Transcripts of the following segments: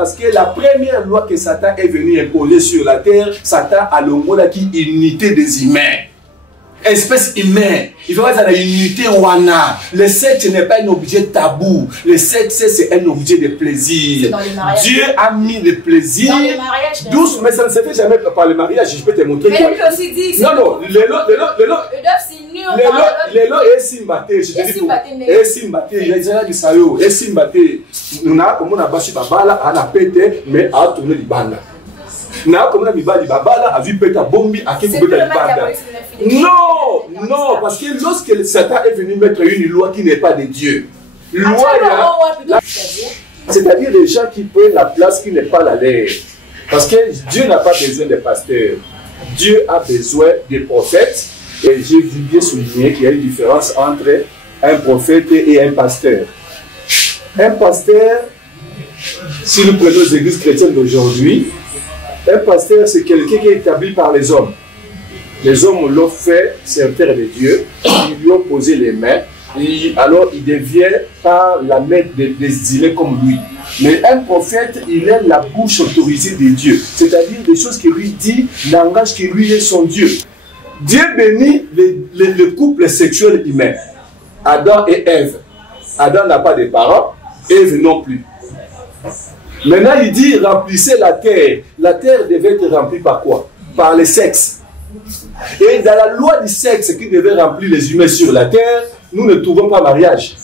Parce que la première loi que Satan est venu imposer sur la terre, Satan a le mot qui unité des humains. Espèce humaine, il faut être dans la unité wana. Le sexe n'est pas un objet tabou. Le sexe, c'est un objet de plaisir. Dieu a mis le plaisir. Dans le mariage. Douce, mais ça ne se fait jamais par le mariage. Je peux te montrer. Mais lui aussi dit. Non, non, le est simbaté. Je te dis, est simbaté. Il a dit ça. Est simbaté. Nous avons comme on a bâchi babala, on a pété, mais a tourné du banda. Na comme on a mis babala, a vu péter bombi, a qui couper du banda. Non, non, parce que lorsque Satan est venu mettre une loi qui n'est pas de Dieu, c'est-à-dire les gens qui prennent la place qui n'est pas la leur. Parce que Dieu n'a pas besoin de pasteurs. Dieu a besoin des prophètes. Et j'ai bien souligné qu'il y a une différence entre un prophète et un pasteur. Un pasteur, si nous prenons les églises chrétiennes d'aujourd'hui, un pasteur c'est quelqu'un qui est établi par les hommes. Les hommes l'ont fait serviteur de Dieu, ils lui ont posé les mains, et alors il devient par la main désirée comme lui. Mais un prophète, il a la bouche autorisée de Dieu, c'est-à-dire des choses qu'il lui dit, langage qui lui est son Dieu. Dieu bénit le couple sexuel humain, Adam et Ève. Adam n'a pas de parents, Ève non plus. Maintenant il dit remplissez la terre. La terre devait être remplie par quoi? Par le sexe. Et dans la loi du sexe qui devait remplir les humains sur la terre, nous ne trouvons pas mariage,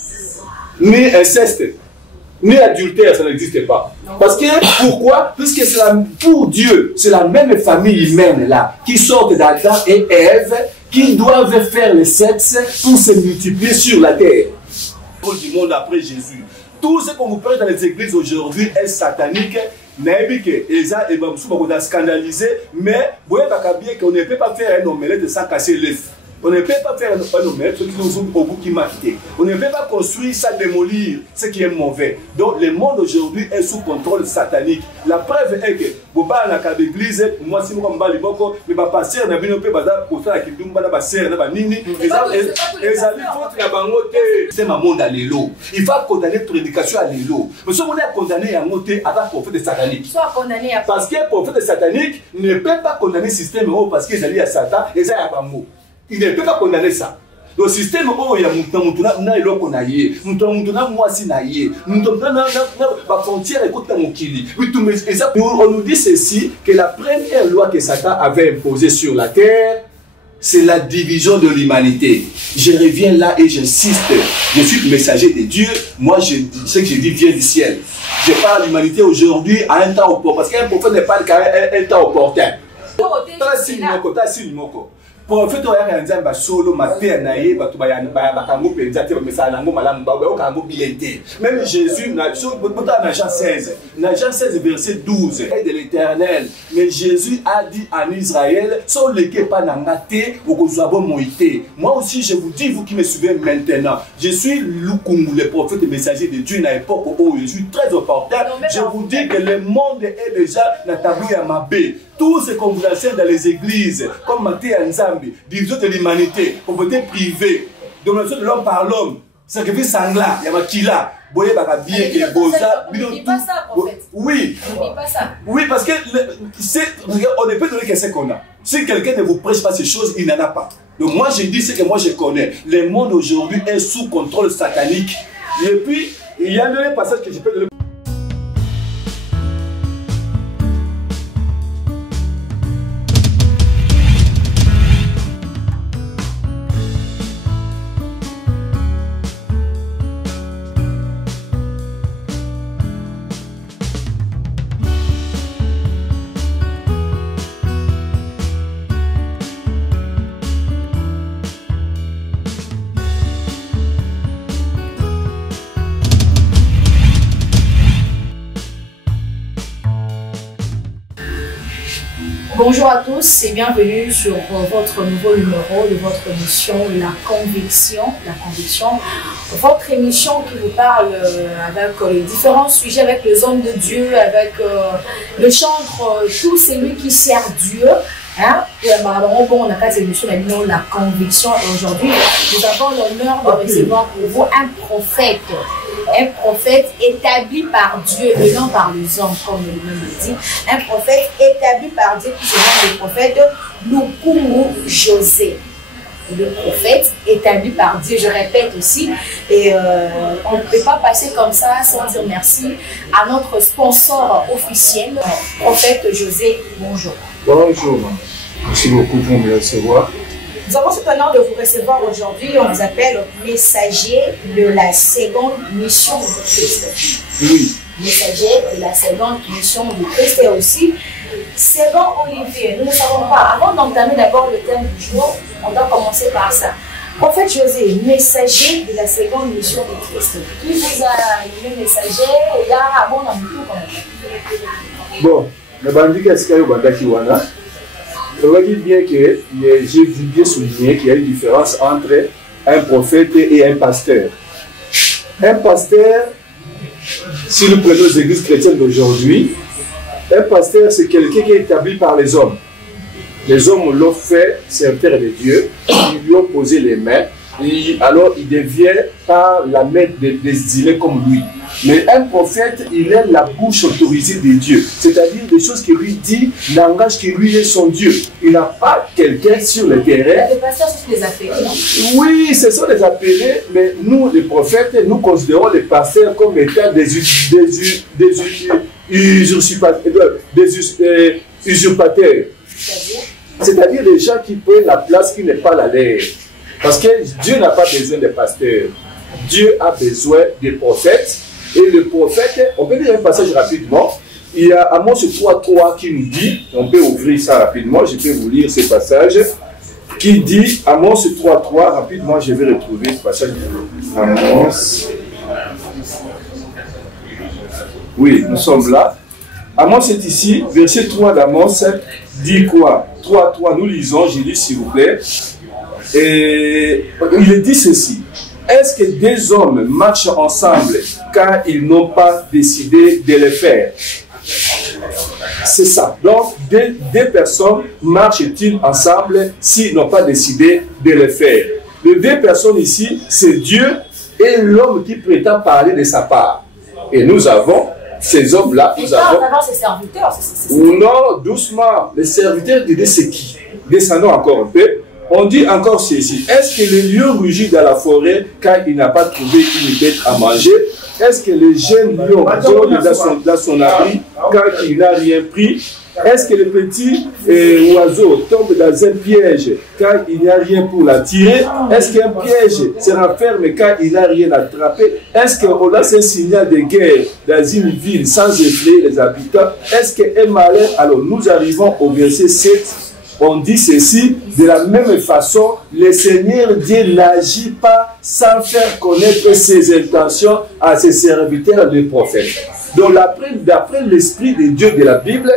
ni inceste, ni adultère, ça n'existe pas. Parce que, pourquoi? Puisque pour Dieu, c'est la même famille humaine là, qui sortent d'Adam et Ève, qui doivent faire le sexe pour se multiplier sur la terre. Du monde après Jésus. Tout ce qu'on vous parle dans les églises aujourd'hui est satanique. Et ça, et va scandaliser, mais vous voyez qu'on ne peut pas faire un omelette sans casser l'œuf. On ne peut pas faire un omelette qui nous ouvre au bout qui m'a quitté. On ne peut pas construire sans démolir ce qui est mauvais. Donc le monde aujourd'hui est sous contrôle satanique. La preuve est que vous parlez dans l'église, moi si moi je suis mais ma pasteur n'a pas pu pour ça qui dumba na pasteur na nini c'est ma monde à l'élo. Il faut condamner toute éducation à l'élo. Mais si on est condamné à monter avec prophète satanique. Parce que prophète satanique ne peut pas condamner le système parce qu'ils allaient à Satan et ça y a pas mot. Il ne peut pas condamner ça. Le système où il y a na iloko na ye, na mwasi na ye, la frontière écoute mon kili. On nous dit ceci que la première loi que Satan avait imposée sur la terre, c'est la division de l'humanité. Je reviens là et j'insiste. Je suis le messager de Dieu. Moi, ce que je dis vient du ciel. Je parle de l'humanité aujourd'hui à un temps opportun. Parce qu'un prophète n'est pas un temps opportun. Prophète oya nzamba solo mater na ye batu bakango penza te bamesala nango malamu bakango bilete. Même Jésus na Jean 16, na Jean 16 verset 12 de l'Éternel. Mais Jésus a dit en Israël, so leke pa nangate okozwa moïté. Moi aussi je vous dis, vous qui me suivez maintenant, je suis Lukungu, le prophète et messager de Dieu na époque où je suis très opportun. Je vous dis que le monde est déjà na tabou ya mabe. Tout ce qu'on vous enseigne dans les églises, comme Matthieu Nzambi, division de l'humanité, propriété privée, domination de l'homme par l'homme, sacrifice sanglant, il y a Makila, Boye Bakabiye et Boza. On ne dit pas ça, prophète. Oui. On ne dit pas ça. Oui, parce que on ne peut donner que ce qu'on a. Si quelqu'un ne vous prêche pas ces choses, il n'en a pas. Donc moi, je dis ce que moi je connais. Le monde aujourd'hui est sous contrôle satanique. Et puis, il y a un passage que je peux donner. Bonjour à tous et bienvenue sur votre nouveau numéro de votre émission La Conviction. Votre émission qui vous parle avec les différents sujets, avec les hommes de Dieu, avec le chantre, tout celui qui sert Dieu. Hein? On a pas émission La Conviction et aujourd'hui nous avons l'honneur de recevoir pour vous un prophète. un prophète établi par Dieu et non par les hommes, comme le nom le dit. Un prophète établi par Dieu qui se nomme le prophète Lukumu José. Le prophète établi par Dieu, je répète aussi, et on ne peut pas passer comme ça sans dire merci à notre sponsor officiel, prophète José. Bonjour. Bonjour, merci beaucoup pour me recevoir. Nous avons cet honneur de vous recevoir aujourd'hui. On vous appelle messager de la seconde mission de Christ. Oui. Messager de la seconde mission de Christ et aussi second Olivier. Nous ne savons pas. Avant d'entamer d'abord le thème du jour, on doit commencer par ça. Prophète José, messager de la seconde mission de Christ. Qui vous a nommé messager? Il y a un bon amour quand même. Bon, le bandit qu'est-ce qu'il y a au bandaki wana? Je veux dire bien que j'ai bien souligné qu'il y a une différence entre un prophète et un pasteur. Un pasteur, si nous prenons les églises chrétiennes d'aujourd'hui, un pasteur c'est quelqu'un qui est établi par les hommes. Les hommes l'ont fait serviteur de Dieu, ils lui ont posé les mains, et alors il devient par la main désignée comme lui. Mais un prophète, il a la bouche autorisée de Dieu, c'est-à-dire des choses qu'il lui dit, langage qui lui est son Dieu. Il n'a pas quelqu'un sur le terrain. Les pasteurs sont des appelés, non? Oui, ce sont des appelés, mais nous, les prophètes, nous considérons les pasteurs comme étant des usurpateurs. C'est-à-dire des gens qui prennent la place qui n'est pas la leur. Parce que Dieu n'a pas besoin de pasteurs. Dieu a besoin des prophètes. Et le prophète, on peut lire un passage rapidement. Il y a Amos 3.3 qui nous dit, on peut ouvrir ça rapidement, je peux vous lire ce passage, qui dit, Amos 3.3, rapidement, je vais retrouver ce passage. Amos. Oui, nous sommes là. Amos est ici, verset 3 d'Amos dit quoi? 3.3, nous lisons, je lis s'il vous plaît. Et il dit ceci. Est-ce que des hommes marchent ensemble car ils n'ont pas décidé de le faire? C'est ça. Donc, deux personnes marchent-ils ensemble s'ils n'ont pas décidé de le faire? Les deux personnes ici, c'est Dieu et l'homme qui prétend parler de sa part. Et nous avons ces hommes-là. Nous avons ces serviteurs. Non, doucement. Les serviteurs de Dieu, c'est qui? Descendons encore un peu. On dit encore ceci. Est-ce que le lion rugit dans la forêt car il n'a pas trouvé une bête à manger? Est-ce que le jeune lion dort dans son abri car il n'a rien pris? Est-ce que le petit oiseau tombe dans un piège car il n'y a rien pour l'attirer? Est-ce qu'un piège se renferme car il n'a rien attrapé? Est-ce qu'on lance un signal de guerre dans une ville sans effrayer les habitants? Est-ce qu'un malheur? Alors nous arrivons au verset 7. On dit ceci, de la même façon, le Seigneur Dieu n'agit pas sans faire connaître ses intentions à ses serviteurs les prophètes. Donc d'après l'esprit de Dieu de la Bible,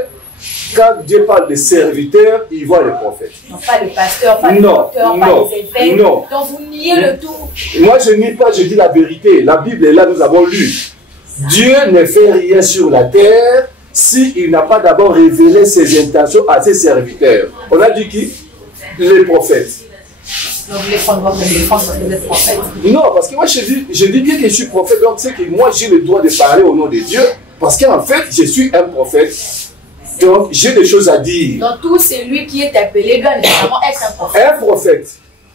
quand Dieu parle des serviteurs, il voit les prophètes. Non, pas les pasteurs, pas les docteurs, pas les évêques. Non. Donc vous niez le tout. Moi je nie pas, je dis la vérité. La Bible est là, nous avons lu. Dieu ne fait rien sur la terre s'il n'a pas d'abord révélé ses intentions à ses serviteurs. On a dit qui? Les prophètes. Donc vous voulez prendre votre défense parce que vous êtes prophète? Non, parce que moi je dis bien que je suis prophète, donc c'est que moi j'ai le droit de parler au nom de Dieu, parce qu'en fait je suis un prophète, donc j'ai des choses à dire. Donc tout celui qui est appelé doit nécessairement être un prophète. Un prophète.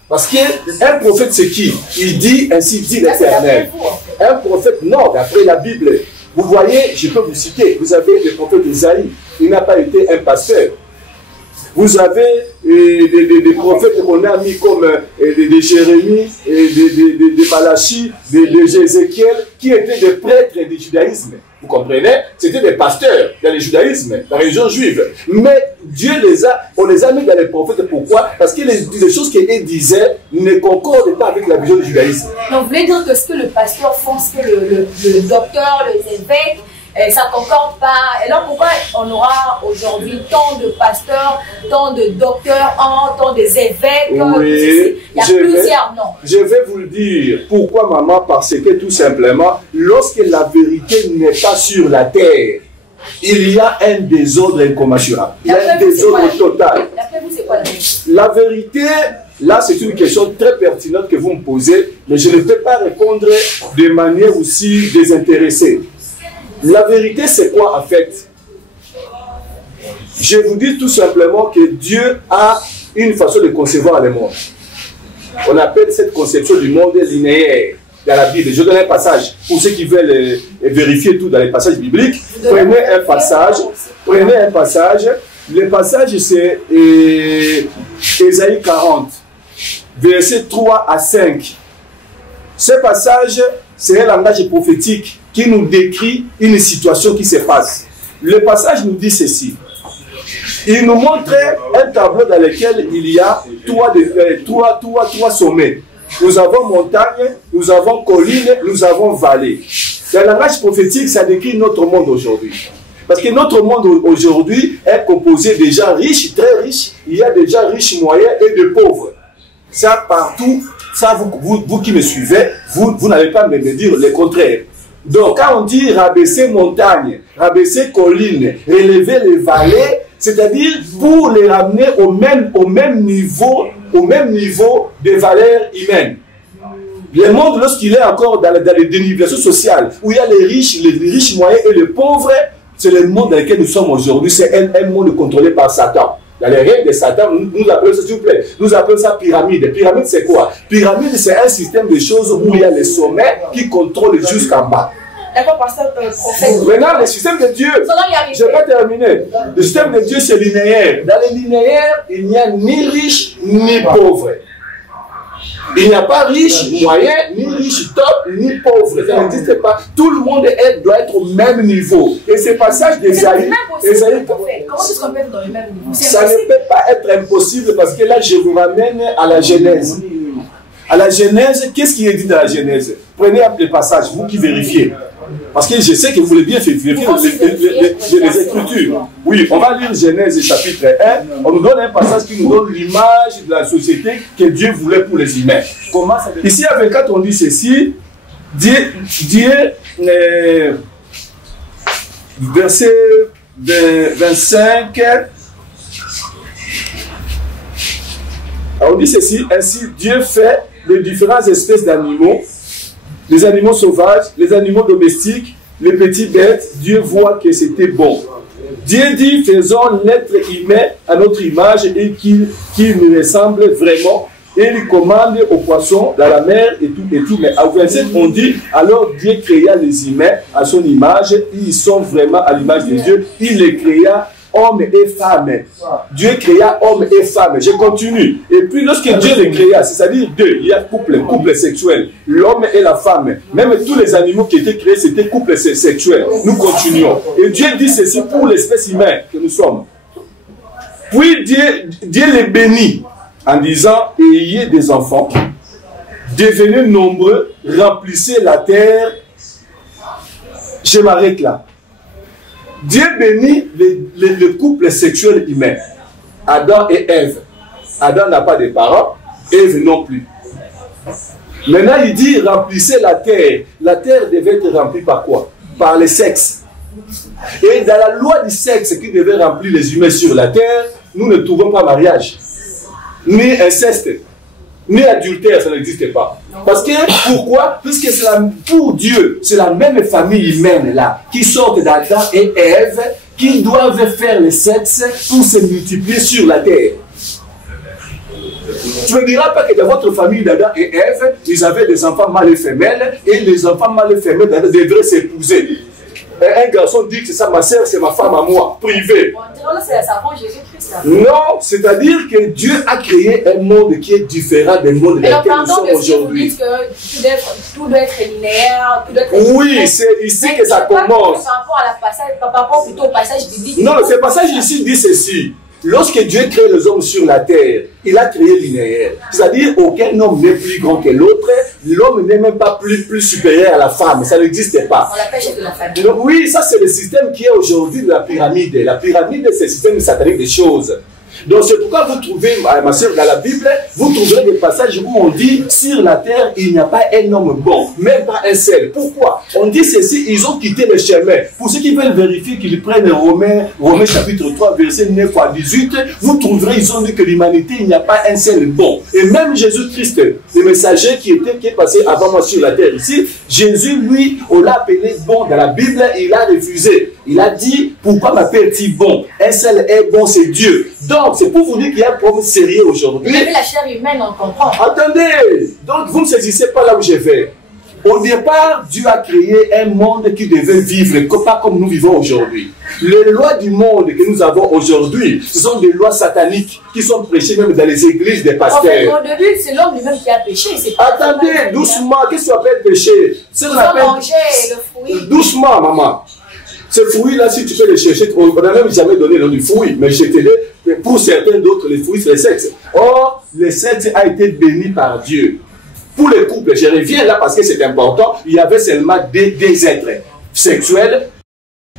Parce qu'un prophète c'est qui? Il dit, ainsi dit l'Éternel. Un prophète, non, d'après la Bible. Vous voyez, je peux vous citer, vous avez le prophète Isaïe, il n'a pas été un pasteur. Vous avez des prophètes qu'on a mis comme de Jérémie, de Malachie, de Jézéchiel, qui étaient des prêtres du judaïsme. Vous comprenez? C'était des pasteurs dans le judaïsme, dans la religion juive. Mais Dieu on les a mis dans les prophètes. Pourquoi? Parce que les choses qu'ils disaient ne concordent pas avec la vision du judaïsme. Donc vous voulez dire que ce que le pasteur font, ce que le docteur, les évêques, ça ne concorde pas. Et alors pourquoi on aura aujourd'hui tant de pasteurs, tant de docteurs, tant des évêques? Oui, il y a plusieurs noms. Je vais vous le dire. Pourquoi, maman? Parce que tout simplement, lorsque la vérité n'est pas sur la terre, il y a un désordre incommensurable. Il y a un désordre total. D'après vous, c'est quoi la vérité? La vérité, Là, c'est une question très pertinente que vous me posez, mais je ne peux pas répondre de manière aussi désintéressée. La vérité, c'est quoi en fait? Je vous dis tout simplement que Dieu a une façon de concevoir le monde. On appelle cette conception du monde linéaire dans la Bible. Je donne un passage pour ceux qui veulent vérifier tout dans les passages bibliques. Prenez un passage. Le passage, c'est Ésaïe 40, versets 3 à 5. Ce passage, c'est un langage prophétique qui nous décrit une situation qui se passe. Le passage nous dit ceci. Il nous montre un tableau dans lequel il y a trois sommets. Nous avons montagne, nous avons colline, nous avons vallée. Le langage prophétique, ça décrit notre monde aujourd'hui. Parce que notre monde aujourd'hui est composé de gens riches, très riches. Il y a des gens riches, moyens et de pauvres. Ça, partout, ça, vous qui me suivez, vous n'allez pas me dire le contraire. Donc, quand on dit rabaisser montagne, rabaisser colline, relever les vallées, c'est-à-dire pour les ramener au même niveau des valeurs humaines. Le monde, lorsqu'il est encore dans les dénivellations sociales, où il y a les riches moyens et les pauvres, c'est le monde dans lequel nous sommes aujourd'hui. C'est un monde contrôlé par Satan. Dans les règles de Satan, nous appelons ça, s'il vous plaît, nous appelons ça pyramide. Pyramide, c'est quoi? Pyramide, c'est un système de choses où il y a les sommets qui contrôlent jusqu'en bas. D'accord, pasteur, prophète. Maintenant, le système de Dieu, je n'ai pas terminé. Le système de Dieu, c'est linéaire. Dans le linéaire, il n'y a ni riche ni pauvre. Il n'y a pas riche, moyen, ni riche top, ni pauvre. Ça n'existe pas. Tout le monde doit être au même niveau. Et ce passage d'Ésaïe. Comment est-ce qu'on peut être dans le même niveau? Ça ne peut pas être impossible parce que là, je vous ramène à la Genèse. À la Genèse, qu'est-ce qui est dit dans la Genèse? Prenez le passage, vous qui vérifiez. Parce que je sais que vous voulez bien vérifier les Écritures. Oui, on va lire Genèse chapitre 1. On nous donne un passage qui nous donne l'image de la société que Dieu voulait pour les humains. Ici, à 24, on dit ceci. Verset 25. On dit ceci. Ainsi, Dieu fait les différentes espèces d'animaux. Les animaux sauvages, les animaux domestiques, les petits bêtes, Dieu voit que c'était bon. Dieu dit, faisons l'être humain à notre image et qu'il nous ressemble vraiment. Et il commande aux poissons dans la mer et tout. Mais à 27, on dit, alors Dieu créa les humains à son image. Ils sont vraiment à l'image de Dieu. Il les créa hommes et femmes. Dieu créa hommes et femmes. Je continue. Et puis lorsque Dieu les créa, c'est-à-dire deux, il y a couple sexuel, l'homme et la femme. Même tous les animaux qui étaient créés, c'était couple sexuel. Nous continuons. Et Dieu dit ceci pour l'espèce humaine que nous sommes. Puis Dieu les bénit en disant, ayez des enfants, devenez nombreux, remplissez la terre. Je m'arrête là. Dieu bénit le couple sexuel humain. Adam et Ève. Adam n'a pas de parents, Ève non plus. Maintenant, il dit remplissez la terre. La terre devait être remplie par quoi? Par le sexe. Et dans la loi du sexe qui devait remplir les humains sur la terre, nous ne trouvons pas mariage, ni inceste, ni adultère, ça n'existe pas. Parce que, pourquoi? Puisque pour Dieu, c'est la même famille humaine là, qui sortent d'Adam et Ève, qui doivent faire le sexe pour se multiplier sur la terre. Tu ne me diras pas que dans votre famille d'Adam et Ève, ils avaient des enfants mâles et femelles, et les enfants mâles et femelles devraient s'épouser. Un garçon dit que c'est ça, ma sœur, c'est ma femme à moi, privée. Non, c'est-à-dire que Dieu a créé un monde qui est différent des mondes dans lesquels nous sommes aujourd'hui. Vous dites que tout doit être linéaire, tout doit être... Oui, c'est ici que ça commence. Par rapport plutôt au passage biblique. Non, ce passage ici dit ceci. Lorsque Dieu crée les hommes sur la terre, il a créé linéaire. C'est-à-dire aucun homme n'est plus grand que l'autre. L'homme n'est même pas plus supérieur à la femme. Ça n'existe pas. On l'appelle chef de la famille. Donc, oui, ça c'est le système qui est aujourd'hui de la pyramide. La pyramide, c'est le système satanique des choses. Donc c'est pourquoi vous trouvez, ma soeur, dans la Bible, vous trouverez des passages où on dit, sur la terre, il n'y a pas un homme bon, même pas un seul. Pourquoi? On dit ceci, ils ont quitté le chemin. Pour ceux qui veulent vérifier, qu'ils prennent Romains chapitre 3, verset 9 à 18, vous trouverez, ils ont dit que l'humanité, il n'y a pas un seul bon. Et même Jésus-Christ, le messager qui est passé avant moi sur la terre ici, Jésus, lui, on l'a appelé bon dans la Bible, il a refusé. Il a dit, pourquoi m'appelle-t-il bon? Un seul est bon, c'est Dieu. Donc, c'est pour vous dire qu'il y a un problème sérieux aujourd'hui. Vous avez la chair humaine, on comprend. Attendez, donc vous ne saisissez pas là où je vais. Au départ, Dieu a créé un monde qui devait vivre pas comme nous vivons aujourd'hui. Les lois du monde que nous avons aujourd'hui, ce sont des lois sataniques qui sont prêchées même dans les églises des pasteurs. Au début, c'est l'homme lui-même qui a péché. Attendez, doucement, qu'est-ce qu'on appelle péché? Ils ont mangé le fruit. Doucement, maman. Ce fruit-là, si tu peux le chercher, on n'a même jamais donné le nom du fruit, mais jetez-le. Pour certains d'autres, les fruits, c'est le sexe. Or, le sexe a été béni par Dieu. Pour les couples, je reviens là parce que c'est important, il y avait seulement des êtres sexuels,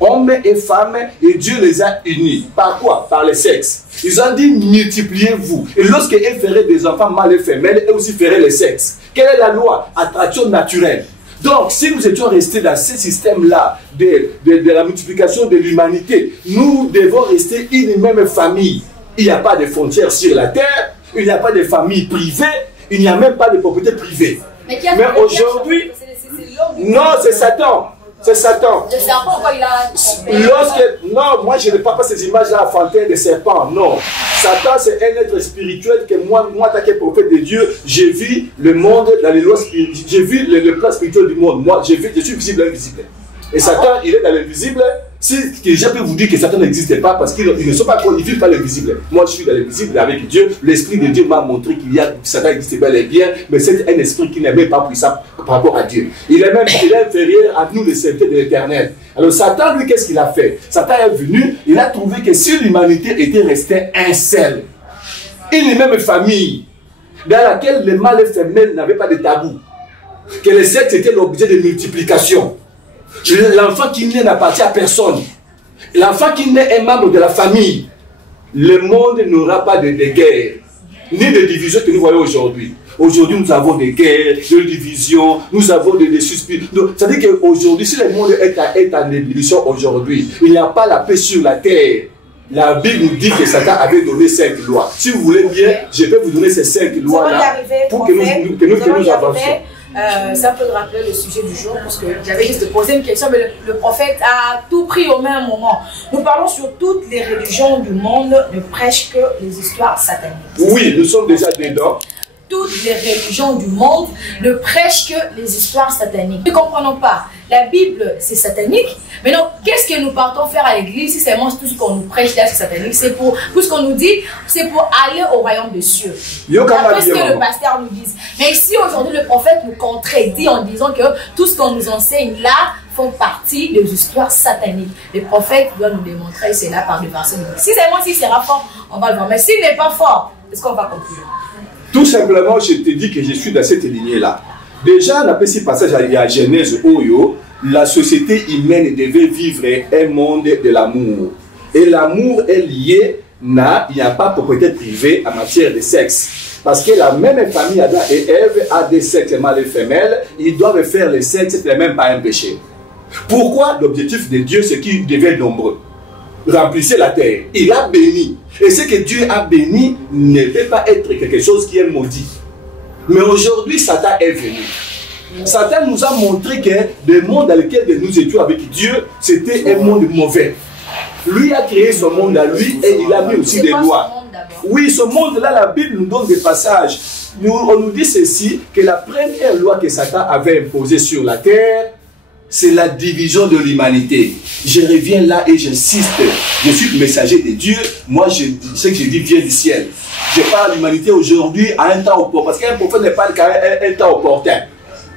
hommes et femmes, et Dieu les a unis. Par quoi? Par le sexe. Ils ont dit, multipliez-vous. Et lorsqu'ils feraient des enfants mâles et femelles, eux aussi feraient le sexe. Quelle est la loi? Attraction naturelle. Donc, si nous étions restés dans ce système-là de la multiplication de l'humanité, nous devons rester une même famille. Il n'y a pas de frontières sur la terre, il n'y a pas de famille privée, il n'y a même pas de propriété privée. Mais aujourd'hui, non, c'est Satan. C'est Satan. Le serpent, quoi, il a... Non, moi je ne parle pas ces images-là enfantines de serpents, non. Satan, c'est un être spirituel que moi tant que prophète de Dieu, j'ai vu le monde dans les lois spirituelles, j'ai vu le plan spirituel du monde. Moi, je suis visible et invisible. Et Satan, il est dans l'invisible. Si je peux vous dire que Satan n'existe pas parce qu'ils ne sont pas, ils ne vivent pas l'invisible. Moi, je suis dans l'invisible avec Dieu. L'Esprit de Dieu m'a montré qu'il y a Satan existe bel et bien, mais c'est un esprit qui n'est même pas puissant par rapport à Dieu. Il est inférieur à nous, les serviteurs de l'Éternel. Alors Satan, lui, qu'est-ce qu'il a fait? Satan est venu, il a trouvé que si l'humanité était restée un seul, une même famille, dans laquelle les mâles et femelles n'avaient pas de tabou, que le sexe était l'objet de multiplication. L'enfant qui naît n'appartient à personne. L'enfant qui naît est membre de la famille. Le monde n'aura pas de guerre, ni de division que nous voyons aujourd'hui. Aujourd'hui, nous avons des guerres, des divisions, nous avons des suspicions. C'est-à-dire qu'aujourd'hui, si le monde est en ébullition aujourd'hui, il n'y a pas la paix sur la terre. La Bible nous dit que Satan avait donné 5 lois. Si vous voulez bien, je peux vous donner ces 5 lois-là pour que nous avancions. Ça peut rappeler le sujet du jour parce que j'avais juste posé une question, mais le prophète a tout pris au même moment. Nous parlons sur toutes les religions du monde ne prêchent que les histoires sataniques. Oui, nous sommes déjà dedans. Toutes les religions du monde ne prêchent que les histoires sataniques. Nous ne comprenons pas. La Bible, c'est satanique. Mais donc, qu'est-ce que nous partons faire à l'église si seulement tout ce qu'on nous prêche là, c'est satanique? C'est pour, tout ce qu'on nous dit, c'est pour aller au royaume des cieux. Après ce que le pasteur nous dit. Mais si aujourd'hui le prophète nous contredit en disant que tout ce qu'on nous enseigne là font partie des histoires sataniques. Le prophète doit nous démontrer cela par des versets. Si seulement s'il sera fort, on va le voir. Mais s'il n'est pas fort, est-ce qu'on va conclure? Tout simplement, je te dis que je suis dans cette lignée-là. Déjà, on a fait ce passage à Genèse Oyo, la société humaine devait vivre un monde de l'amour. Et l'amour est lié, il n'y a pas de propriété privée en matière de sexe. Parce que la même famille, Adam et Ève, a des sexes mâles et femelles, ils doivent faire le sexe, ce n'est même pas un péché. Pourquoi? L'objectif de Dieu, c'est qu'il devienne nombreux. Remplissez la terre. Il a béni. Et ce que Dieu a béni ne peut pas être quelque chose qui est maudit. Mais aujourd'hui, Satan est venu. Satan nous a montré que le monde dans lequel nous étions avec Dieu, c'était un monde mauvais. Lui a créé son monde à lui et il a mis aussi des lois. Oui, ce monde-là, la Bible nous donne des passages. On nous dit ceci, que la première loi que Satan avait imposée sur la terre, c'est la division de l'humanité. Je reviens là et j'insiste. Je suis le messager de Dieu. Moi, ce que je dis vient du ciel. Je parle de l'humanité aujourd'hui à un temps opportun. Parce qu'un prophète ne parle qu'à un temps opportun.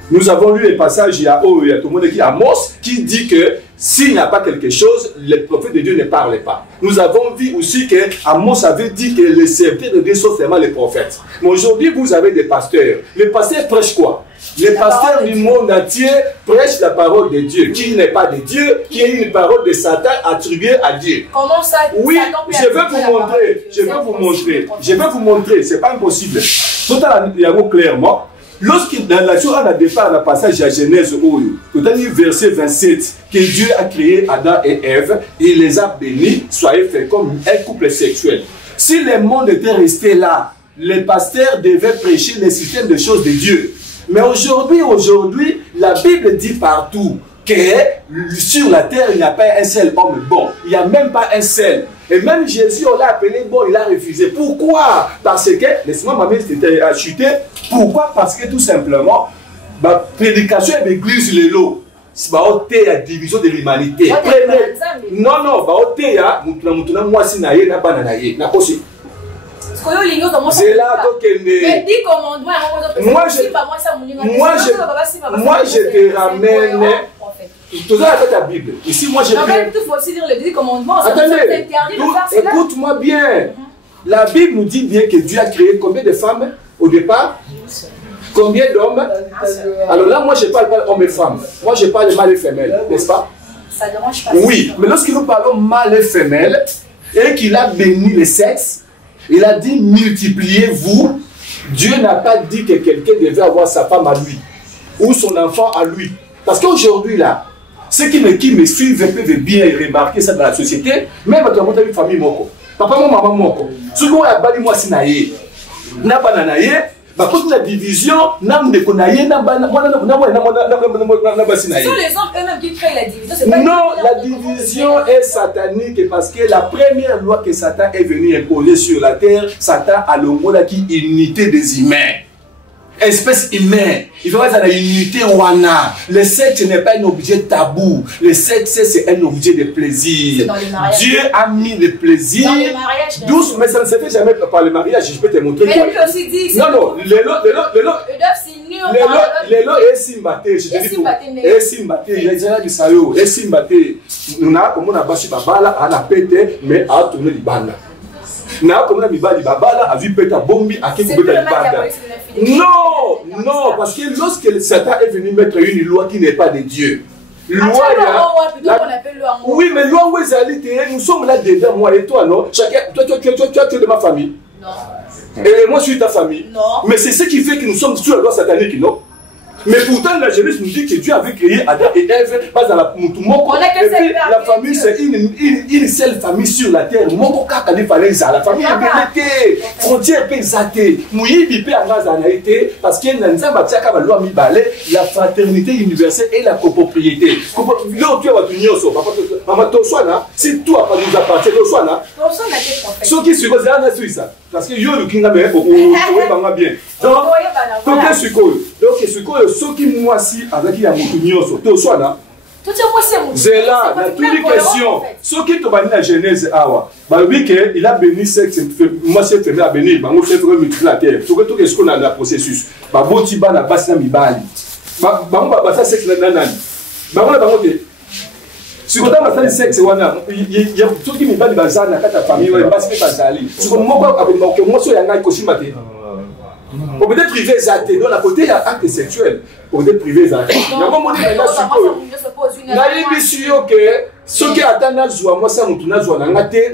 Nous avons lu les passages, il y a tout le monde qui est Amos, qui dit que s'il n'y a pas quelque chose, le prophète de Dieu ne parle pas. Nous avons vu aussi que Amos avait dit que les serviteurs de Dieu sont seulement les prophètes. Mais aujourd'hui, vous avez des pasteurs. Les pasteurs prêchent quoi? Les pasteurs du monde entier prêchent la parole de Dieu, qui n'est pas de Dieu, qui est une parole de Satan attribuée à Dieu. Comment ça? Oui, je vais vous montrer, c'est pas impossible. Tout à l'heure, clairement, lorsque dans la journée, on a départ le passage à Genèse, tout à l'heure, verset 27, que Dieu a créé Adam et Ève, et il les a bénis, soyez faits comme un couple sexuel. Si le monde était resté là, les pasteurs devaient prêcher le système de choses de Dieu. Mais aujourd'hui, la Bible dit partout que sur la terre, il n'y a pas un seul homme bon. Il n'y a même pas un seul. Et même Jésus, on l'a appelé bon, il a refusé. Pourquoi? Parce que, laisse-moi m'amener, c'était à chuter. Pourquoi? Parce que tout simplement, la prédication de l'église, le lot. C'est la division de l'humanité. Non, moi, c'est c'est là moi je te ramène. Tout ça c'est ta Bible. Ici moi je écoute-moi bien. La Bible nous dit bien que Dieu a créé combien de femmes au départ? Combien d'hommes? Alors là moi je parle pas homme et femme. Moi je parle mâle et femelle, n'est-ce pas? Ça dérange pas. Oui, mais lorsque nous parlons mâle et femelle et qu'il a béni les sexes, il a dit multipliez-vous. Dieu n'a pas dit que quelqu'un devait avoir sa femme à lui ou son enfant à lui. Parce qu'aujourd'hui là, ceux qui me suivent peuvent bien remarquer ça dans la société. Même quand on a une famille moko, papa mon maman moko, souvent il y a bali moi sinaye, n'a pas nanaye. Par contre la division, n'a pas konaye, n'a pas Ce sont les hommes eux-mêmes qui créent la division. Non, la division est satanique parce que la première loi que Satan est venu imposer sur la terre, Satan a le mot qui unité des humains. Espèce humaine, il faut être dans la unité wana. Le sexe n'est pas un objet tabou. Le sexe, c'est un objet de plaisir. Dieu a mis le plaisir. Dans le mariage. Douce, mais ça ne se fait jamais par le mariage. Je peux te montrer. Mais lui aussi dit. Non, les lots est simbaté. Je te dis tout. Est simbaté. Il y a déjà du salaud. Est simbaté. Nous n'avons comme on a bâchi babala, on a pété, mais à tourner du banda. Na comme na mibali babala a vu peta bombi a quelque chose non, parce que lorsque Satan est venu mettre une loi qui n'est pas de Dieu. Oui, mais loi où nous sommes là dedans, moi et toi, non? Chacun, toi, tu es de ma famille. Non. Et moi, je suis ta famille. Non. Mais c'est ce qui fait que nous sommes sous la loi satanique, non? Mais pourtant, la Genèse nous dit que Dieu avait créé Adam et Ève, pas dans la Moutoumoko. Et puis, la famille, c'est une seule famille sur la terre. Moko kakane faleza, la famille est belle, frontière pesate, mouyi bipé à Nazanaïté, parce qu'il y a une zambatiaka loi mibale, la fraternité universelle et la copropriété. Là, tu as votre union, maman, Toswana, si toi, pas nous appartient, Toswana, ce qui se passe là, c'est ça. Parce que yo le kinga bien. Donc, ceux qui moi si avec la moutounioso, tu sois là. C'est là, dans toutes les questions. Ceux qui te banni la Genèse, il a béni sexe, moi c'est fait à bénir, il fait multiplier la terre. Tout ce qu'on a dans le processus. Baboti bana basna mibali. Bango basa sexe nanani. Bango na bango te. Si vous avez un sexe, il y a tout qui me bat dans la famille, il y a pas de bazali. Si vous avez on peut être privé zaté, dans la côté il y a acte sexuel. On peut être privé zaté. Il y a un moment donné, ceux qui attendent moi ça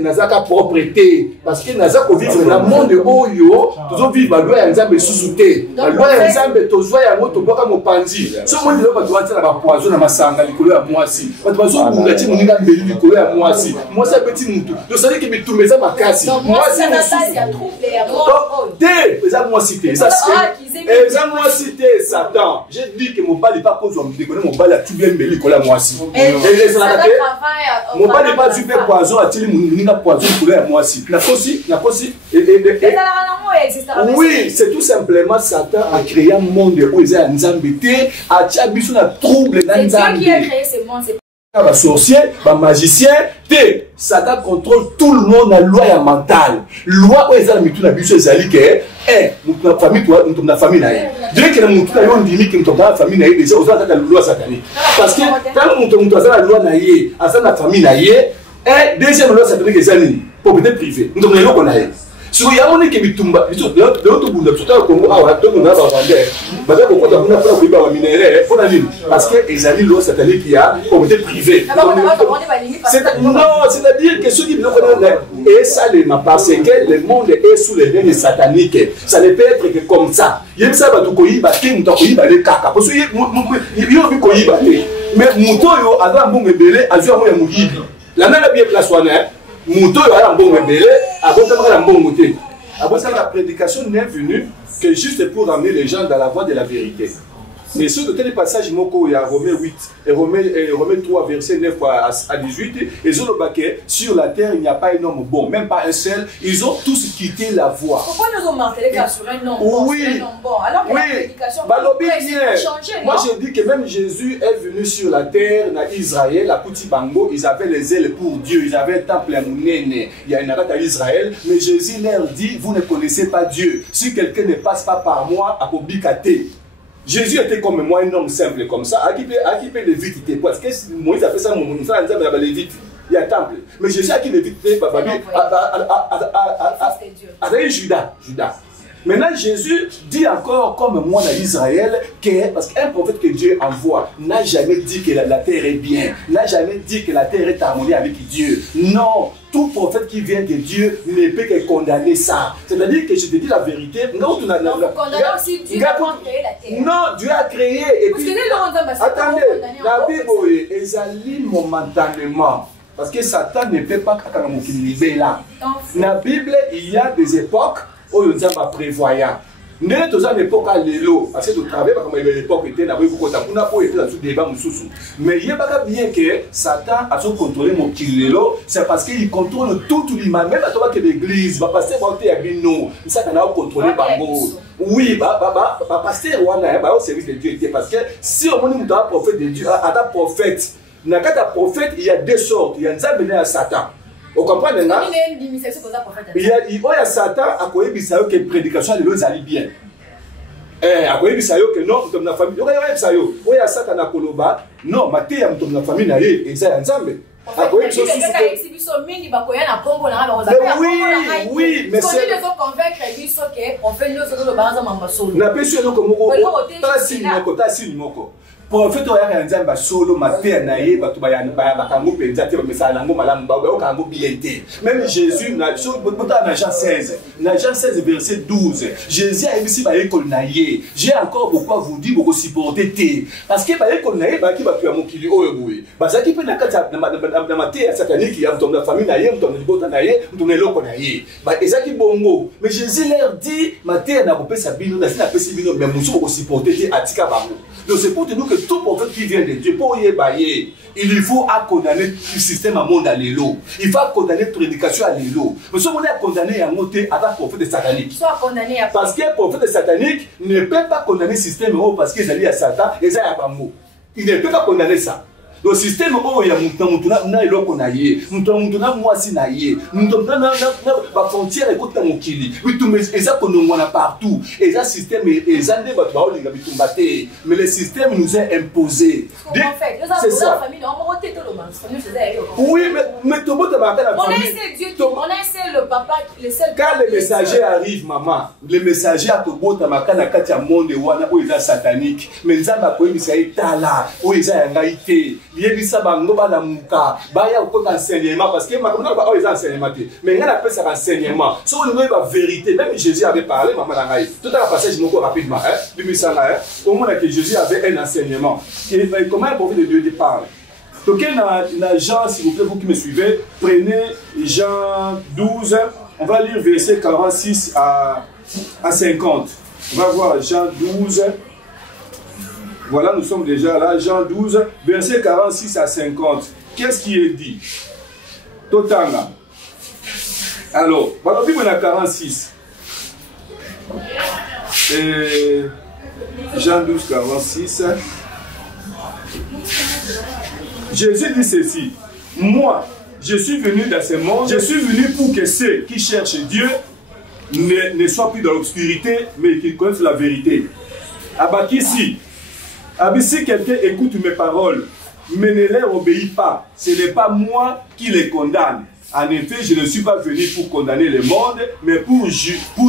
nazaka propreté parce que nazako vivre dans le monde oyo toujours vivre la loi ya nzambe sous-souté la loi ya nzambe tozwa yango toboka mopanzi so mo lelo bato batala ba poison na masanga likolo ya mwasi bato bazo bunga ti moninga mbeli likolo ya mwasi mwasi abeti mutu to sali ke bitumeza makasi mwasi ya trouble ya mort te eza mwasi te eza mwasi te Satan j'ai dit que mobali pas kozwa mudekone mobali atubia mbeli likolo ya mwasi et les mon père n'est pas du fait poison, a-t-il une poison pour moi aussi. Oui, c'est tout simplement Satan a créé un monde où il y a un zambité, a tchabisu na trouble dans Dieu qui a créé ce monde, c'est pas sorcier, pas magicien, Satan contrôle tout le monde la loi mentale. Loi où il y a la bisu ezali que notre famille toi, notre famille na Dieu que notre famille on dit que notre famille na déjà aux la loi satanique. Parce que quand notre la loi na à ça la famille na deuxième loi satanique ezali propriété privée. Nous avons qu'on a Si vous avez des bitumba, il y a des parce que les amis l'eau satanique qui a comité privé. Non, c'est-à-dire que ceux qui et ça parce que le monde est sous les règnes sataniques. Ça ne peut être que comme ça. Il y a ça va tout koyiba, qui nous koyiba les caca. Parce que il y a koyiba. Mais muto yo ada mbongo belé, azio mo ya muyibi. La nana bien place wana, muto yo ada mbongo belé, abota ba mbongo te. Abota la prédication n'est venue que juste pour amener les gens dans la voie de la vérité. Mais sur le passage, il y a Romains 8 et Romains 3, verset 9 à 18, et sur la terre, il n'y a pas un homme bon, même pas un seul. Ils ont tous quitté la voie. Pourquoi nous avons martelé sur un homme bon? Oui, un homme bon. Alors que la prédication changé, moi je dis que même Jésus est venu sur la terre, dans Israël, à Koutibango, ils avaient les ailes pour Dieu, ils avaient un temple à Mounene, il y a une arrête à Israël, mais Jésus leur dit, vous ne connaissez pas Dieu. Si quelqu'un ne passe pas par moi, à Kobikate. Jésus était comme moi, un homme simple comme ça, à qui peut l'éviter. Parce que Moïse a fait ça, il y a un temple. Mais Jésus a qui l'éviter, avec Judas. Maintenant, Jésus dit encore, comme moi dans Israël, parce qu'un prophète que Dieu envoie n'a jamais dit que la terre est bien, n'a jamais dit que la terre est harmonie avec Dieu. Non, tout prophète qui vient de Dieu ne peut que condamner ça. C'est-à-dire que je te dis la vérité. Non, tu n'as pas. Aussi Dieu a créé la terre. Non, Dieu a créé. Et puis, attendez, la Bible est momentanément. Parce que Satan ne peut pas libérer là. Dans la Bible, il y a des époques où nous sommes prévoyants. Nous sommes à l'époque à l'élo. Parce que nous travaillons comme l'époque était dans le débat. Mais il y a bien que Satan a contrôlé mon kilo. C'est parce qu'il contrôle tout l'humain. Même à l'église, va passer par Théabino. Satan a contrôlé par vous. Oui, pasteur au service de Dieu. Parce que si on est un prophète de Dieu, un prophète, dans un prophète, il y a deux sortes. Il y a un Nzambe et un Satan. Vous comprenez? Il y a Satan à quoi il dit que prédication de l'eau allait bien. À quoi il dit que non, dans la famille. Il y a Satan à Koloba. Non, Maté, dans la famille, et ça, Nzambe. Oui, mais c'est prophète oya nzamba solo maté naye batu bakango penza te bamesala nango malamu bakango biente. Même Jésus na Jean 16 verset 12, Jésus a dit ba école naye. J'ai encore beaucoup à vous dire, beaucoup supporter te parce que ba école naye ba ki batu ya mokili oyo boye bazaki pe na kata na maté ya satanique ya mtomba famille naye mtomba libota naye mtomba eloko naye ba ezaki bongo. Mais Jésus leur dit maté na kopesa bino na sina pesi bino mais musu ko supporter te atika bango. Donc c'est pour nous que tout prophète qui vient de Dieu, pour y bailler, il faut condamner le système à monde à l'élo. Il faut condamner la prédication à l'élo. Mais si on est condamné à monter à un prophète satanique. Parce qu'un prophète satanique ne peut pas condamner le système parce qu'ils allient à Satan et ça à Bambo. Il ne peut pas condamner ça. Le système où il y a na eloko na ye, mutuna mwasi na ye, mutuna na frontière écoute mon kili. Bitumbe eza konongwana partout. Eza système eza nde batu ba olinga bitumbate. Mais le système nous est imposé. C'est ça. Oui, mais tout le monde a la famille. On a le papa, le seul. Quand les messagers arrivent, maman, les messagers à Tobota makana katia monde wana où ils satanique. Mais ils ont ko bisa itala, où ils ont ngaité. Yebisa bango bana muka baya ko enseignement parce que makamna ba les enseignements mais ngana pesa enseignement so on la vérité. Même Jésus avait parlé maman na ngai tout à passage moko rapidement bimisanga comment que Jésus avait un enseignement comment un prophète de Dieu parle. Donc na Jean, s'il vous plaît, vous qui me suivez, prenez Jean 12, on va lire verset 46 à 50. On va voir Jean 12. Voilà, nous sommes déjà là, Jean 12, verset 46 à 50. Qu'est-ce qui est dit? Totanga. Alors, la Bible est à 46. Et Jean 12, 46. Jésus dit ceci. Moi, je suis venu dans ce monde, je suis venu pour que ceux qui cherchent Dieu ne soient plus dans l'obscurité, mais qu'ils connaissent la vérité. Abakisi. Si quelqu'un écoute mes paroles mais ne leur obéit pas. Ce n'est pas moi qui les condamne. En effet, je ne suis pas venu pour condamner le monde, mais pour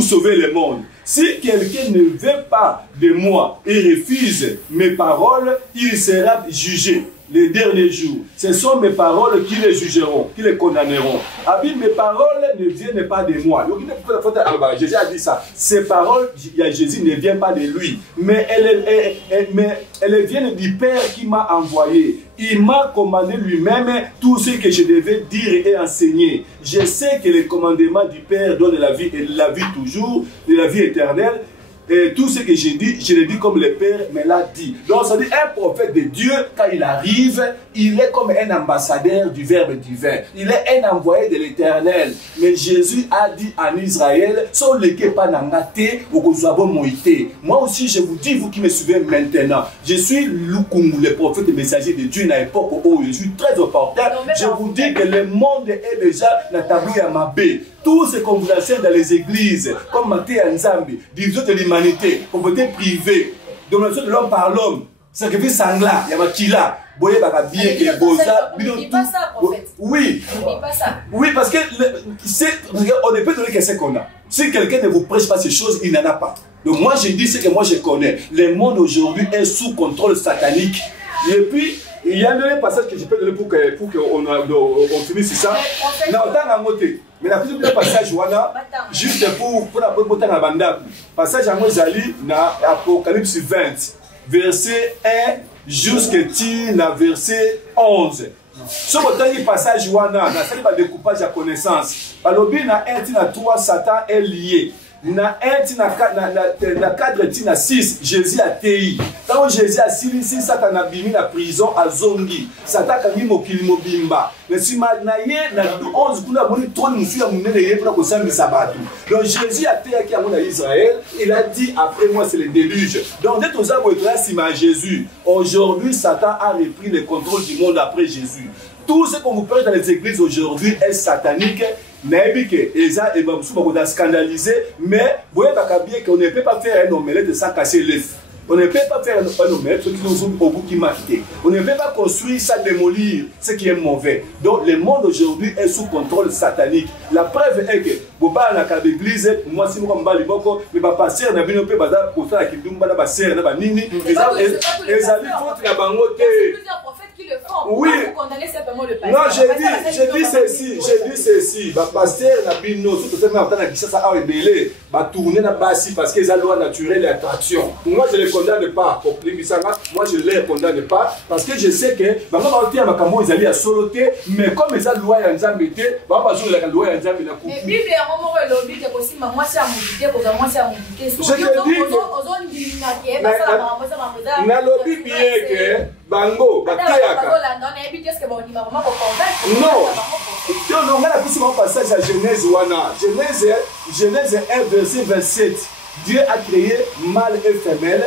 sauver le monde. Si quelqu'un ne veut pas de moi et refuse mes paroles, il sera jugé les derniers jours. Ce sont mes paroles qui les jugeront, qui les condamneront. Abi, mes paroles ne viennent pas de moi. Donc, Jésus a dit ça. Ces paroles, Jésus ne vient pas de lui, mais elles viennent du Père qui m'a envoyé. Il m'a commandé lui-même tout ce que je devais dire et enseigner. Je sais que les commandements du Père donnent la vie et la vie toujours, et la vie éternelle. Et tout ce que j'ai dit, je l'ai dit comme le Père me l'a dit. Donc ça dit, un prophète de Dieu, quand il arrive, il est comme un ambassadeur du Verbe divin. Il est un envoyé de l'Éternel. Mais Jésus a dit en Israël, moi aussi je vous dis, vous qui me suivez maintenant, je suis Lukungu, le prophète et messager de Dieu dans l'époque où je suis très opportun. Je vous dis que le monde est déjà la tableau à ma baie. Tout ce qu'on vous enseigne dans les églises, comme Matthieu Nzambi, division de l'humanité, communauté privée, domination de l'homme par l'homme, sacrifice sanglant, Yamakila, Boye Bakabié, et Boza, on ne dit pas ça, prophète. Oui. On ne dit pas ça. Oui, parce que on ne peut donner que ce qu'on a. Si quelqu'un ne vous prêche pas ces choses, il n'en a pas. Donc moi, je dis ce que moi je connais. Le monde aujourd'hui est sous contrôle satanique. Et puis, il y a un passage que je peux donner pour qu'on finisse ça. Non, dans la montée. Mais la plus passage, juste pour la bande. Passage à Mozali, dans Apocalypse 20, verset 1 jusqu'à verset 11. Ce passage, dans le découpage à connaissance, na 1 na 3, Satan est lié. Na 1 na 4 na 6, Jésus a TI. Quand Jésus a silisi, Satan a bimi na prison à Zongi. Satan a mis mokili mobimba. Mais si na 11, kuna moni trône musu ya munene ye pour kosambi sabatu. Donc Jésus a TI qui a mon Israël, il a dit après moi c'est le déluge. Donc dès aux arbres et Jésus, aujourd'hui Satan a repris le contrôle du monde après Jésus. Tout ce qu'on vous parle dans les églises aujourd'hui est satanique. Scandalisé, mais vous voyez qu'on ne peut pas faire un omelette sans casser l'œuf. On ne peut pas faire un omelette qui nous ouvre au bout qui m'a quitté. On ne peut pas construire sans démolir ce qui est mauvais. Donc le monde aujourd'hui est sous contrôle satanique. La preuve est que Boba n'a qu'à l'église, moi si moi je suis mais ma pasteur n'a pas pu bazar pour faire la kidumba na pasteur na banini. Les amis font la bangote. Qui le font. Oui. Vous condamnez simplement le pasteur. Non, j'ai dit ceci. Le pasteur n'a pas nous, tout ce temps qui ça a rebellé, va tourner na basi parce que la loi naturelle et attraction. Moi je ne les condamne pas. Moi je ne les condamne pas parce que je sais que maman va dire ma camo ils allaient à soloter, mais comme ils ont loi ya nzambe té, va pas jouer la loi ya nzambe na coupe. Mais Bible ya momo le lobby que aussi moi c'est à modifier pour moi c'est à modifier. Je te dis que na lobby bien que bango batayaka. Non, on a un passage à Genèse Genèse 1 verset 27. Dieu a créé mâle et femelle.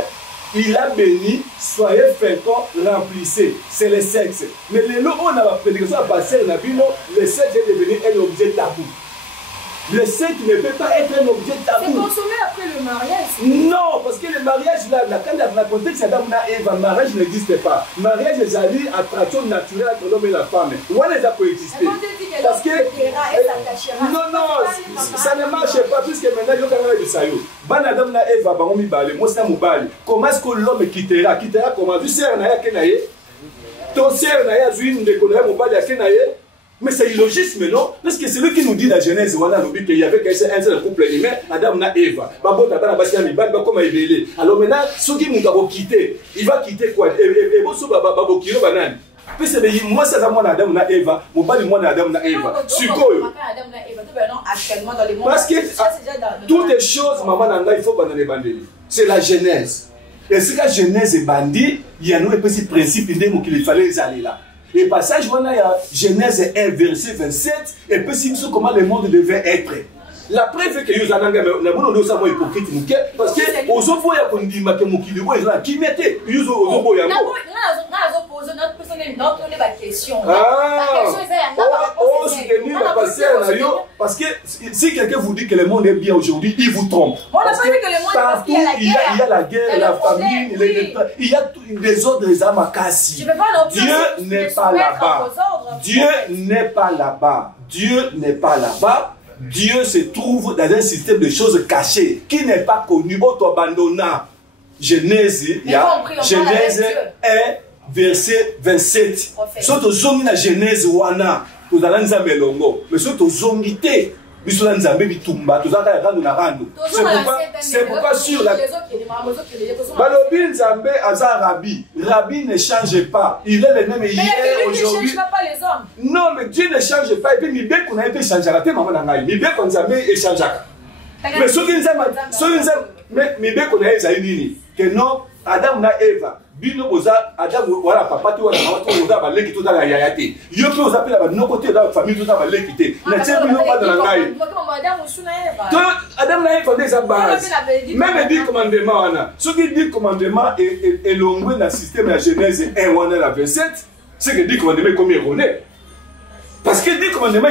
Il a béni, soyez féconds, remplissez. C'est le sexe. Mais le lot on a la prédication à passer le sexe est devenu un objet tabou. Le sexe ne peut pas être un objet tabou. C'est consommé après le mariage. Non, parce que le mariage, quand la contexte d'Adam et Ève, le mariage n'existe pas. Le mariage est une attraction naturelle entre l'homme et la femme. Où elle a coexisté. Parce que. Non, ça ne marche pas, puisque maintenant, il y a un Sayo. Ban Adam et Ève, moi c'est un moubali. Comment est-ce que l'homme quittera? Quittera comment? Tu sais, ton sœur n'a pas une déconnerie, moubali à Kenaye. Mais c'est illogisme, non? Parce que c'est lui qui nous dit la Genèse, qu'il y avait un seul couple humain, Adam et Ève. Alors maintenant, ceux qui nous quitté, il va quitter quoi? Et moi, c'est à moi, Adam et Ève. Mon bali, moi, Adam et Ève. Parce que toutes les choses, maman, il faut banner les bandits. C'est la Genèse. Et si la Genèse est bandit, il y a un petit principe qu'il fallait aller là. Et passage, il y a Genèse 1, verset 27, et puis comment le monde devait être. La preuve que vous avez un hypocrite parce que aux autres il y a qu'on dit que mon kilo est là qui mettait ils ont aux autres parce que si quelqu'un vous dit que le monde est bien aujourd'hui, il vous trompe. Parce que partout il y a la guerre, la famine, il y a des ordres des amakassi. Dieu n'est pas là-bas. Dieu n'est pas là-bas. Dieu n'est pas là-bas. Dieu se trouve dans un système de choses cachées qui n'est pas connu. Auto-abandonnant. Genèse 1, verset 27. Surtout zongi na Genèse wana. Tous allons nous amelongo. Mais surtout zongi te. Bisola nzambe bitumba. Tous allons rando na rando. C'est pourquoi sur la. Balobi nzambe aza Rabbi. Rabbi ne change pas. Il est le même hier aujourd'hui. Non, mais Dieu ne change pas. Et puis mi be qu'on a été changé. La maman nangai. Mi be qu'on nzambe échange. Mais ceux qui nzambe, mais mi be qu'on a été nini. Que non, Adam na Eva. Bino boza Adam wala papa tu wala mama tu boza baleki to la yayate. Yo pe oza pela ba no côté da famille to da baleki te. Na tien bino pas dans la ngai. Adam na Eva des base. Même dit commandement wana. Ce qui dit commandement est l'ongwe dans système la Genèse 1 wana la 27, c'est que dit commandement comme erroné. Parce que dit commandement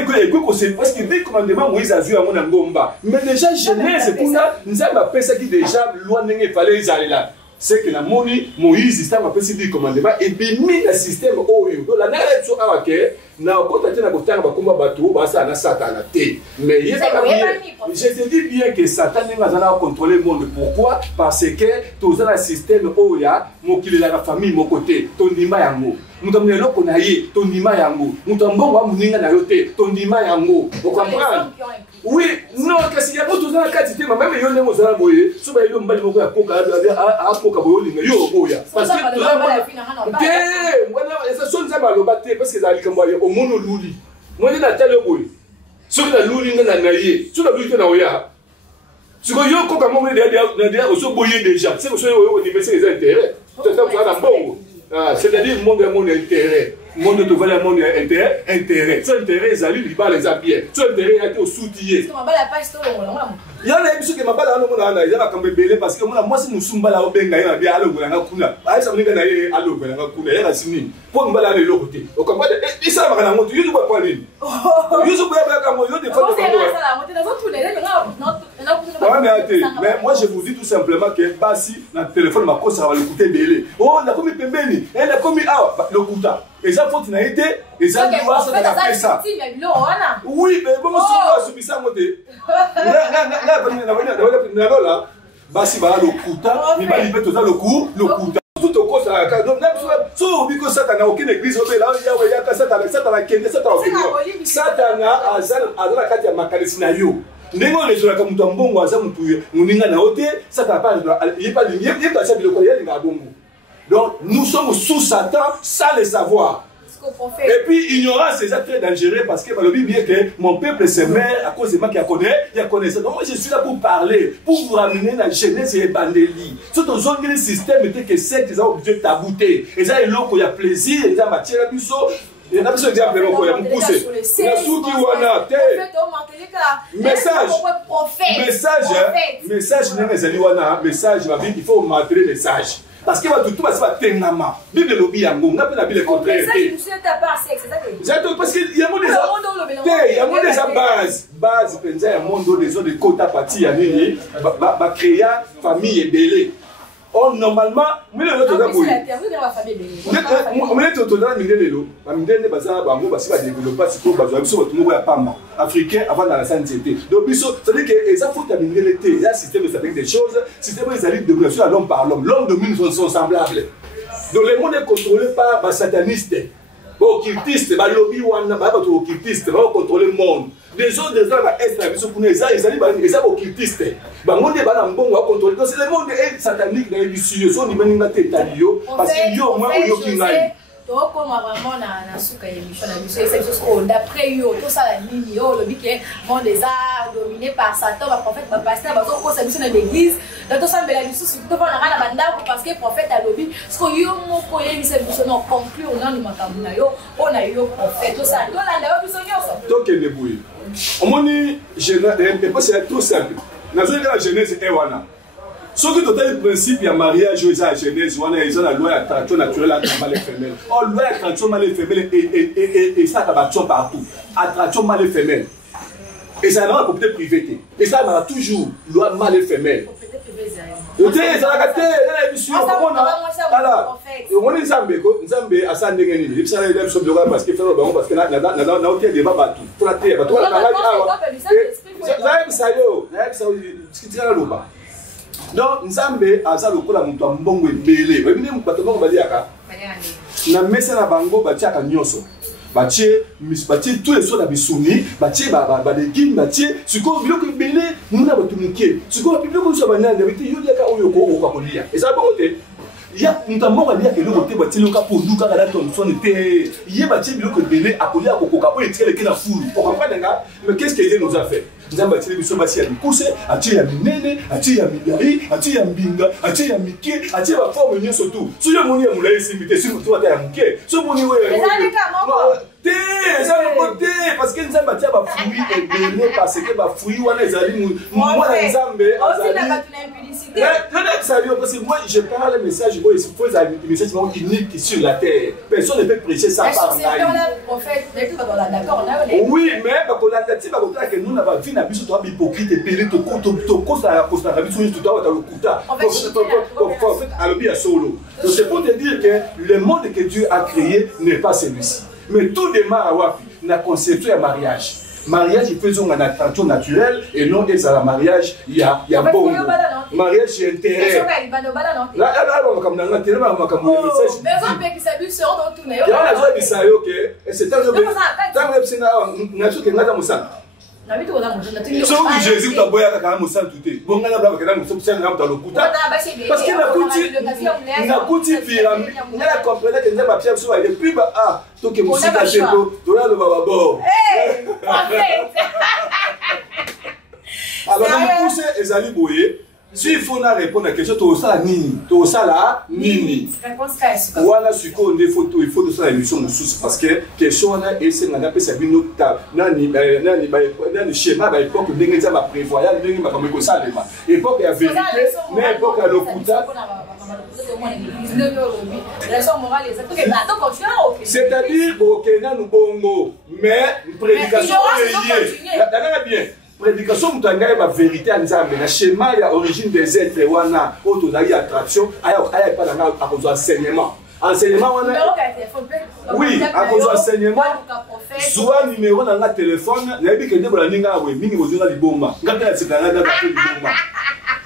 parce que dit commandement Moïse a vu à mon ngomba. Mais déjà Genèse pour ça nous avons appelé ça qui déjà loi n'engé fallait aller là. C'est que la moni Moïse système appelé dit commandement et bien mis le système oyo. Donc la nana so awake na kota tena kotanga bakomba bato basa na Satan te. Mais je te dis bien que Satan n'a contrôler le monde. Pourquoi? Parce que tous dans le système oya mokili la famille mon côté ton ndima yango. Mutamne loko na ye ton ndima yango. Mutambongo wa muninga na yote ton ndima yango. Vous comprenez? Oui, non, parce qu'il y a beaucoup de quantité, mais même yo nemo zala boye, so ba yo mbali moko ya koka a koka boyo linga yo boya. Parce que tout ça moi ça sonne ça maloba te parce que za likambo ya omono luli. Moi na tele boye. So na luli nga na ye, so na luli te na oya. Si yo koka mo na oso boye déjà, c'est que so yo ni message des intérêts. Tout ça pour na bongo. C'est-à-dire monde est mon intérêt. Monde te valait mon intérêt. Son intérêt, ils allaient libar les habillés. Son intérêt a été au soutien. Il y a des choses qui m'ont pas dans le monde. Il y a des bébés parce que moi, si nous sommes là au Benga, il y a bien à l'eau. Ah, ça me dit à l'eau. Il y a signé. Pour me aller de l'autre côté. Au combat, et ça va dans mon Dieu, pas quoi lui. Mais moi, je vous dis tout simplement que Bassi, dans le téléphone, ma cause, ça va le coûter belé. Oh, il a commis Pembeni, il a commis le coûta. Et ça, faut qu'il ait été, et ça, il doit se faire ça. Oui, mais bon, je suis ça, moi, là, Bassi va le coûta, il va libérer tout ça, le coûta. Tout au cours, ça a donc même si on dit que Satan n'a aucune église, il y a Satan a la carte à Makalesinayo. Nengo les gens comme Tambongo, Mouninga Naote, ça n'a pas, il n'est pas lié, il n'est pas le courrier, il a bongo. Donc nous sommes sous Satan sans le savoir. Et puis ignorance, c'est très dangereux parce que le Bible dit que mon peuple se meurt à cause de moi qui a connaît ça. Donc moi je suis là pour parler, pour vous ramener dans la Genèse et Bandeli. Surtout le système était que c'est qu'ils ont obligé de tabouter. Et ça, il y a plaisir, il y a matière à bisou. Il y a besoin d'exemples, il y a pousser. Il y a tout qui wana message, il faut montrer le message. Parce que tout va se faire tellement. Bible le lobby yango, on appelle la Bible contraire. Parce qu'il y a mon déjà base penza ya mondo des autres de quota parti ya nini ba créer famille et belé. Oh normalement, mais le autre là boy. Mais le autre là mindelo, ba mindele baza bango basi ba développer siko bazo biso tout monde ya pamba africain avant dans la santé. Donc biso, ça veut dire que ça faut terminer il y a système ça des choses, système ils allaient domination à l'homme par l'homme. L'homme domine son semblable. Donc le monde est contrôlé par ba satanistes. Occultistes, ba lobby wana ba occultistes, ba contrôler le monde. Les autres gens va être la vision pour nous, ils allaient occultistes. Ba monde ba na mbongo à contrôler. Donc c'est le monde est satanique dans les cieux, son ni meninga tetalio parce que yo moi yo kingai. Donc, comme vraiment, na souka émission, d'après eux, tout ça, la ligne, le but qui est monde des arts, dominé par Satan, le prophète, le pasteur, parce que ça dans l'église, dans tout ça, mais la mission, c'est tout le monde parce que le prophète a lobby, parce que yo, mon collègue, c'est mission, conclut au nom de Makamuna, on a eu le prophète, tout ça, tout là, là, tout ça, donc, il est débrouillé. On m'a dit, c'est tout simple. Dans la Genèse, ce qui est le principe, il y a mariage, il y a la Genèse, il y a la loi d'attraction naturelle entre mâle et femelle. Or, loi d'attraction mâle et femelle et ça, c'est partout. Attraction mâle et femelle. Et ça n'a pas propriété privée. Et ça, on a toujours loi mâle et femelle. On donc, Nzambe aza lokola mutu mbongo ebele. Babine mutu mbongo baliaka. Na mesa na bango batiaka nyonso. Batie tous les soirs na bisuni, batie ba légumes, batie siko biloko ebele muna batu mukie. Siko biloko so banana beti yo liaka oyo ko kolia. Eza bonte. Ya mutu mbongo baliaka eloko te batie loka po luka kala ton son te. Ye batie biloko ebele akolia kokoka po etikele ke na fulu. On comprend nga, mais qu'est-ce que Dieu nous a fait? Nous avons bâti les missions bâti à Mikuse, à Tia Minene, à Tia Migari, à Tia Mbinga, à Tia Miki, à Tia forme mieux surtout. Si je m'en ai moulé ici, mais si vous trouvez à Mouké, si vous m'en parce que nous avons bâti à fruits et béné parce que fruits ou les aliments. Moi, les ambes, parce que moi, je parle le message, il faut un message unique sur la terre. Personne ne peut prêcher ça par là. Oui, mais que nous n'avons vu. Biso to hypocrite et péré to kosta la kosta la biso to ta lokuta en fait alobi ya solo. Donc c'est pour te dire que le monde que Dieu a créé n'est pas celui-ci, mais tout démarre à wapi na conception ya mariage. Mariage il fait une attraction naturelle et non des à mariage il y a bon mariage c'est intérêt là comme dans tellement comme message mais on peut que ça buse sur dans tout il y a la joie de ça OK et c'est tant que na so que ngata musana. Sauf Jésus t'a boyé à la moussa tout est. Bon, on a blagué dans le couta. Parce qu'il a coûté pyramide. On a compris que nous avons pierre sur et puis ah, tout que vous savez chez vous, tout là le bababo. Alors on pousse les ali boyé. S'il faut répondre à la question, tout ça nini, tout ça là nini. Voilà ce qu'on est photo, il faut de ça l'émission de sous parce que question là et c'est on appelle ça bino ta nani schéma à l'époque ndenge za ba prévoyant ndenge ba comme ça l'époque ya vérité mais époque à l'okuta. C'est-à-dire au Kenya nous bongo mais prédication est bien. Prédication de la vérité à Nzambe, le schéma et l'origine des êtres, wana, autorisation, attraction, aya pas à cause d'enseignement. Enseignement, oui, à cause d'enseignement, soit numéro dans le téléphone, il y a des gens qui ont dit que mingi bozuna libomba, ngata c'est dans la libomba.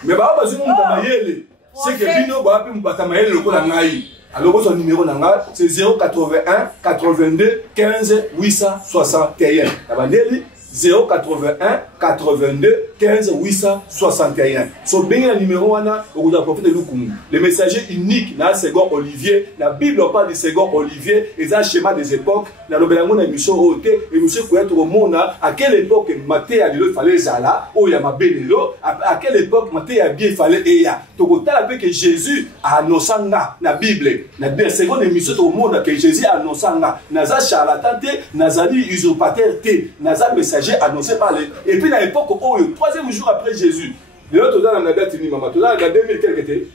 Mais bah bazuna mutamayele, c'est que bino ba pe mutamayele lokola ngai. Alors son numéro nanga c'est 081 82 15 861. Tabandeli 081 82 15 861. Son bien numéro wana au prophète de Lukumu. Le messager unique na second Olivier, la Bible parle de second Olivier et un schéma des époques. La lobelango na mission OT et monsieur Kouyato Romona à quelle époque Maté a dit il fallait zala ou ya mabelelo à quelle époque Maté a bien fallait eya. Tokota avec que Jésus a annoncé na Bible. La seconde émission au monde que Jésus a annoncé na za charlatan te, nazali usurpateur te, naza messager annoncé par les. Et puis à l'époque où le troisième jour après Jésus, l'autre dans la date maman, tout dans 2000 quelque était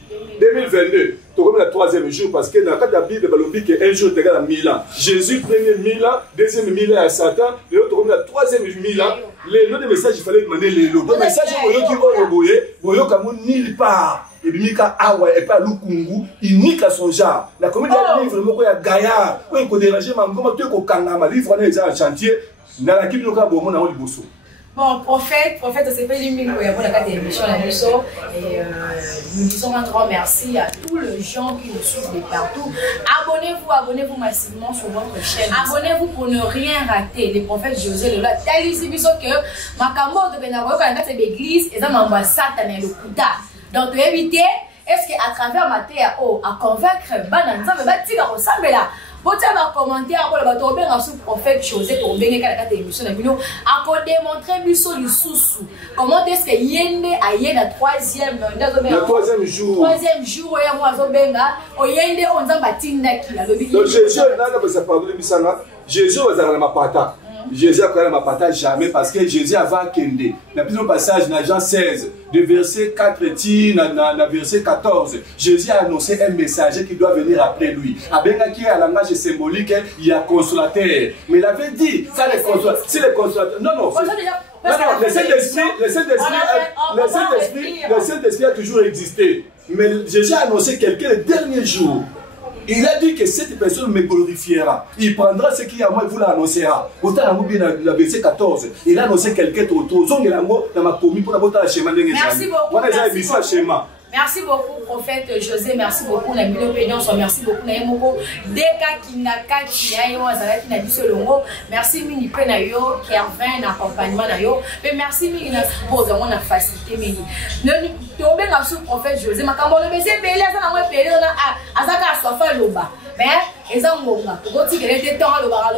2022, tout comme le troisième jour parce que dans la Bible il dit qu'un jour est égal à 1000 ans. Jésus premier 1000 ans, deuxième 1000 ans à Satan, l'autre comme le troisième 1000 ans. Les noms de messages il fallait demander les lots. Le message où il comme nulle part. Et puis Mika Awa et pas Lukungu, unique à son genre. La comédie livre vraiment il y a Gaillard, où il faut déranger maman, tu es au Kangama livre on est en chantier. Dans la Bible on a bosso. Bon, prophète, c'est pas lui qui a la émission et nous disons un grand merci à tous les gens qui nous suivent de partout. Abonnez-vous massivement sur votre chaîne. Abonnez-vous pour ne rien rater. Les prophètes José, là, tel ici, que Makambo de Benaro, quand on a l'église, et ça m'ambassade dans le Kouta. Donc, éviter, est-ce qu'à travers ma terre, à convaincre, Bananza, mais Batika, ressemble là. botia ba commentaire pour le bato benga sous prophète José to benga kala kata émission na bino a ko démontrer biso lisusu comment est-ce que yende aye na troisième jour ya moi zo benga o yende on nzamba tindaki la lobi. Donc Jésus n'a pas sa parole bisanga Jésus va dans ma pata. Jésus a quand même pas jamais parce que Jésus avait Kende. Dans le passage dans Jean 16, de verset 4 à verset 14, Jésus a annoncé un messager qui doit venir après lui. Avec un langage symbolique, il y a consolateur. Mais il avait dit, ça les consolateur, c'est les consolateurs. Non, non. Le Saint-Esprit a toujours existé. Mais Jésus a annoncé quelqu'un le dernier jour. Il a dit que cette personne me glorifiera. Il prendra ce qui est à moi et vous l'annoncera. Autant la verset 14, il a annoncé quelqu'un autour. Merci beaucoup. Merci beaucoup, prophète José. Merci beaucoup, Nabilo Pédiance. Merci beaucoup, Naimoko. Deka Kinaka, Kinayo, Azaraki, Nabiso Longo. Merci, Mini Penayo, Kervin, accompagnement Nayo. Mais merci, Mini, pour la facilité, Mini. Nous bien sous prophète José. Ma cambo le baiser, Bélé, Azana, Bélé, Azaka, Sofa, Loba. Mais, ils ont mon gars. Quand tu es temps, le bar,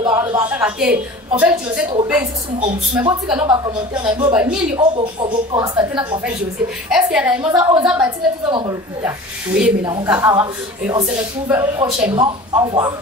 en fait, José, tu obéis sur son compte. Mais quand tu as un commentaire, il y a mille euros pour constater le prophète José. Est-ce qu'il y a réellement ça? On a bâti tout ça dans le coup. Oui, mais là, on se retrouve prochainement. Au revoir.